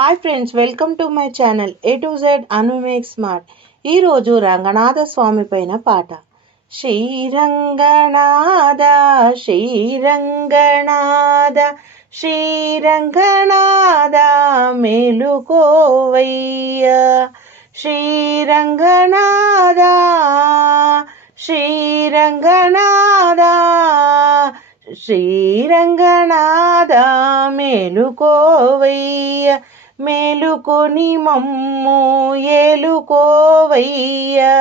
Hi friends, welcome to my channel A to Z Anu make smart. ఈరోజు రంగనాథ స్వామి పైన పాట. శ్రీరంగనాథ శ్రీరంగనాథ శ్రీరంగనాథ మేలుకోవయ్యా. శ్రీరంగనాథ శ్రీరంగనాథ శ్రీరంగనాథ మేలుకోవయ్యా. మేలుకొని మమ్ము ఏలుకోవయ్యా.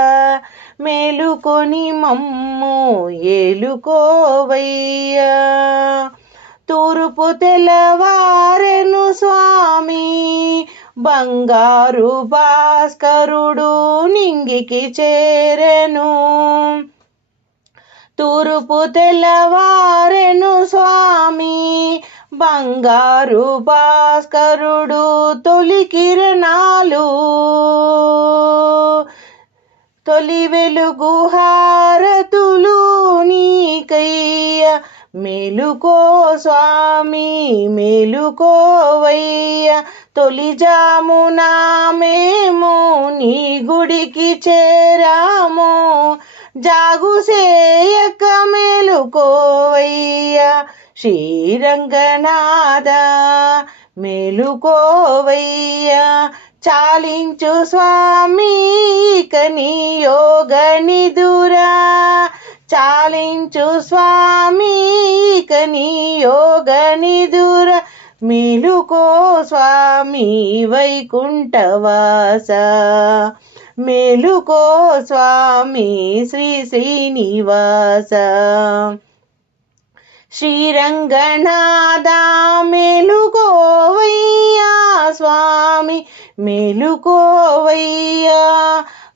మేలుకొని మమ్ము ఏలుకోవయ్యా. తూర్పు తెల్లవారెను స్వామి, బంగారు భాస్కరుడు నింగికి చేరెను. తూర్పు తెల్లవారెను స్వామి, బంగారు భాస్కరుడు తొలి కిరణాలు తొలి వెలుగు హారతులు నీకయ్య. మేలుకో స్వామి మేలుకోవయ్య. తొలి జామున మేము నీ గుడికి చేరాము, జాగు సేయక మేలుకోవయ్యా. శ్రీరంగనాథ మేలుకోవయ్యా. చాలించు స్వామి కని యోగ నిదురా. చాలించు స్వామి కని యోగ నిదుర. మేలుకో స్వామి వైకుంఠవాస. మేలుకో స్వామి శ్రీ శ్రీనివాస. శ్రీరంగనాథ మేలుకోవయ్యా స్వామి మేలుకోవయ్యా.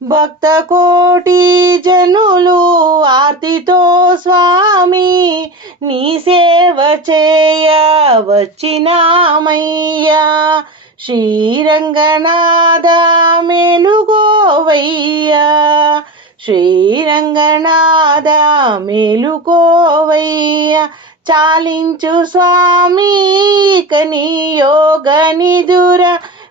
భక్త కోటి జనులు ఆర్తితో స్వామి నీ సేవ చేయ వచ్చినామయ్యా. శ్రీరంగనాథ మేలుకోవయ్యా. శ్రీరంగనాథ మేలుకోవయ్యా. చాలించు స్వామి కని యోగ నిదుర.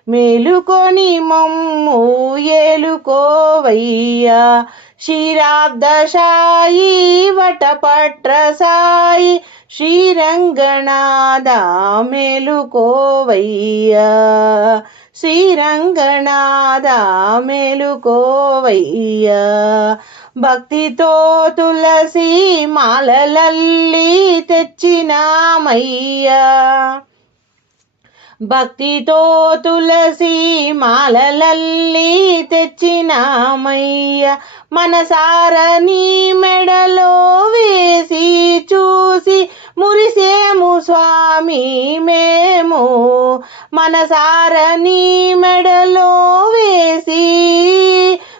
మేలుకొని మమ్ము ఏలుకోవయ్యా. శ్రీరాబ్దశాయి వటపట్ర సాయి శ్రీరంగనాథ మేలుకోవయ్యా. శ్రీరంగనాథ మేలుకోవయ్యా. భక్తితో తులసి మాలలల్లి తెచ్చినామయ్యా. భక్తితో తులసి మాలలల్లి తెచ్చినామయ్యా. మనసార నీ మెడలో వేసి చూసి మురిసేము స్వామి మేము. మనసార నీ మెడలో వేసి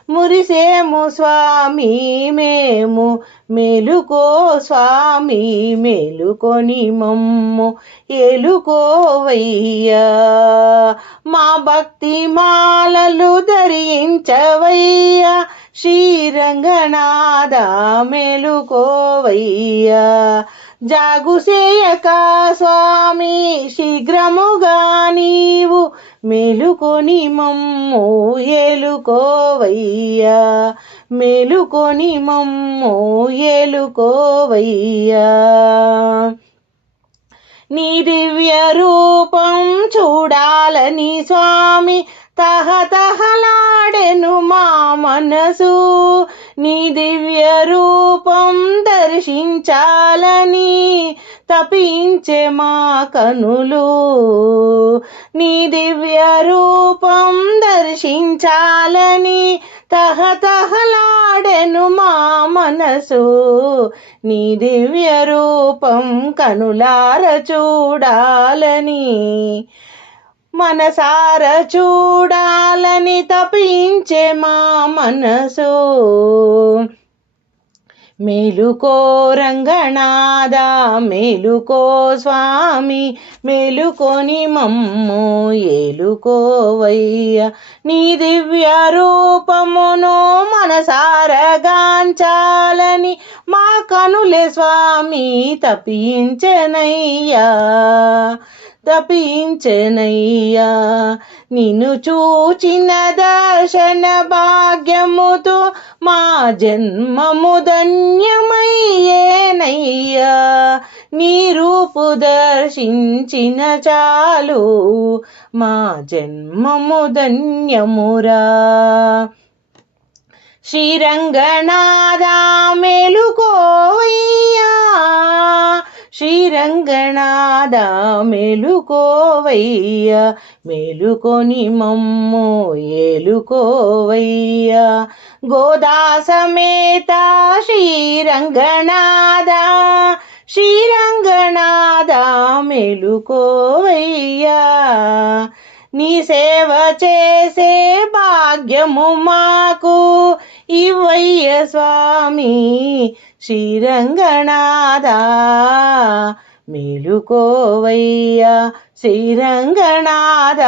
మురిసేము స్వామి మేము. మేలుకో స్వామి మేలుకొని మమ్ము ఏలుకోవయ్యా. మా భక్తి మాలలు ధరించవయ్యా. శ్రీరంగనాథ మేలుకోవయ్యా. జాగు సేయక స్వామి శీఘ్రముగా నీవు మేలుకొని మమ్ము ఏలుకోవయ్యా. మేలుకొని మమ్ము ఏలుకోవయ్యా. నీ దివ్య రూపం చూడాలని స్వామి తహతహలాడెను మా మనసు. నీ దివ్య రూపం దర్శించాలని తపించే మా కనులు. నీ దివ్య రూపం దర్శించాలని తహతహలాడెను మా మనసు. నీ దివ్య రూపం కనులార చూడాలని మనసార చూడాలని తపించే మా మనసు. మేలుకో రంగనాథ మేలుకో స్వామి మేలుకొని మమ్ము ఏలుకోవయ్యా. నీ దివ్య రూపమును మనసారగాంచాలని మా కనులే స్వామి తపించెనయ్యా. తపించెనయ్యా. నిన్ను చూచిన దర్శన భాగ్యముతో మా జన్మము ధన్యమయ్యేనయ్యా. నీ రూపు దర్శించిన చాలు మా జన్మము ధన్యమురా. శ్రీరంగనాథ మేలుకోవయ్యా, శ్రీరంగనాథ మేలుకోవయ్యా, మేలుకొని మమ్ము ఏలుకోవయ్యా. గోదా సమేత శ్రీరంగనాథ, శ్రీరంగనాథ మేలుకోవయ్యా. నీ సేవ చేసే భాగ్యము మాకు ఇవ్వయ్య స్వామి శ్రీరంగనాథ. మేలుకోవయ్యా శ్రీరంగనాథ,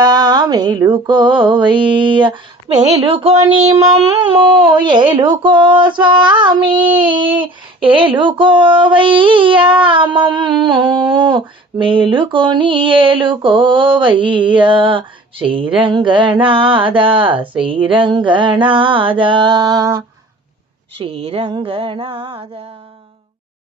మేలుకోవయ్యా, మేలుకొని మమ్ము ఏలుకో స్వామి, ఏలుకోవయ్యా మమ్ము, మేలుకొని ఏలుకోవయ్యా శ్రీరంగనాథ, శ్రీరంగనాథ, శ్రీరంగనాథ.